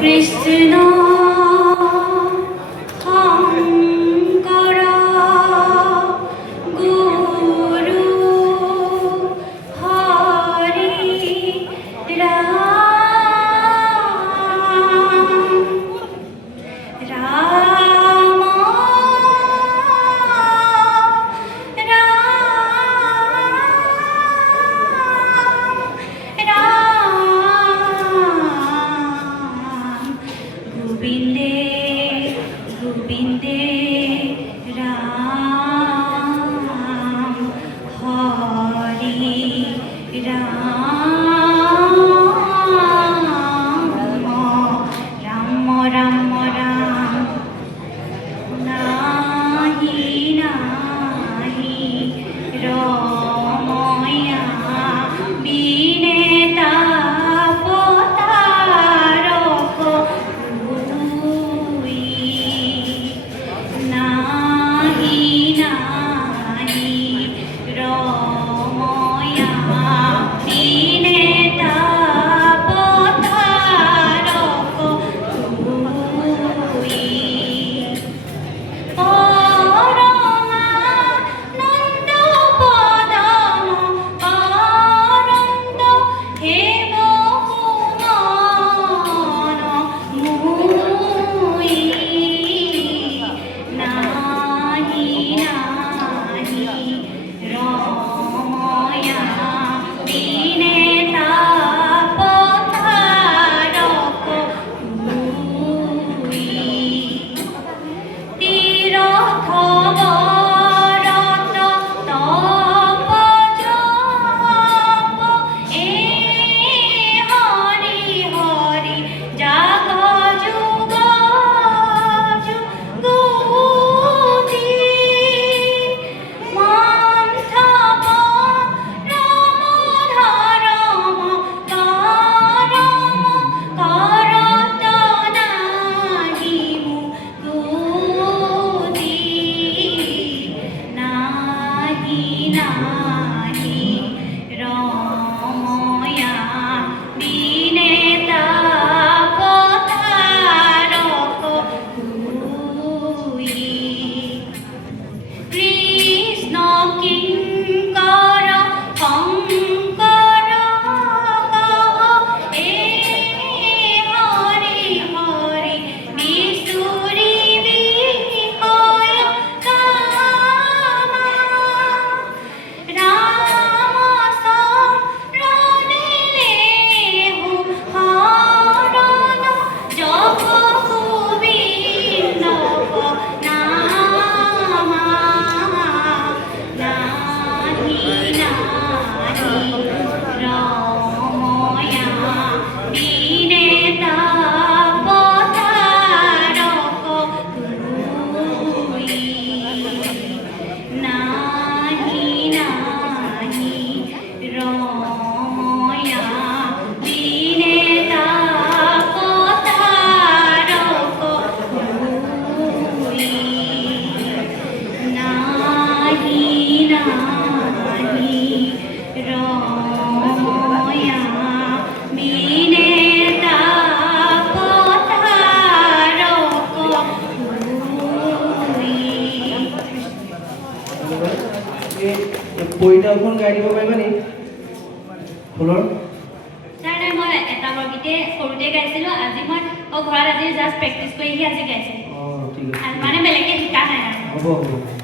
কৃষ্ণ শঙ্কর গুরু হরি রাম রাম গোবিন্দে গোবিন্দে রাম হরি রাম রাম রাম রাম নাহি নাহি রময়া বিনে তাপতারক তুই নাহি নাহি রময়া বিনে তাপতারক তুই পরমানন্দ পদম অনন্ত হে বহুমন মুই নাহি নাহি রময়া বিনে তাপতারক তুই তীরথ বরত তপ জপ এ হরি হরি জাগ যুগ যুগতি মন্থপ রম ধরম করম করত নাহি মুকুতি নাহি নাহি রময়া বিনে তাপতারক তুই কৃষ্ণ কিঙ্কর শঙ্কর এ হরি হরি বিসুরি বিহয় কামা রাম শরণে লেহু হরণ জপ গোবিন্দ নামা নাহি নাহি রময়া বিনে তাপতারক তুই নাহি নাহি রময়া বিনে তাপতারক তুই নাহি নাহি রময়া বিনে তাপতারক তুই বইটা এখন গাই দিব পাৰিবানি ফুলৰ ছাৰ নাই মই এটা বৰগীতে সৰুতে গাইছিলোঁ আজি মই ঘৰত আজি জাষ্ট প্ৰেক্টিছ কৰিহে আজি গাইছিলোঁ ঠিক আছে মানে বেলেগকৈ শিকা নাই আৰু হ'ব হ'ব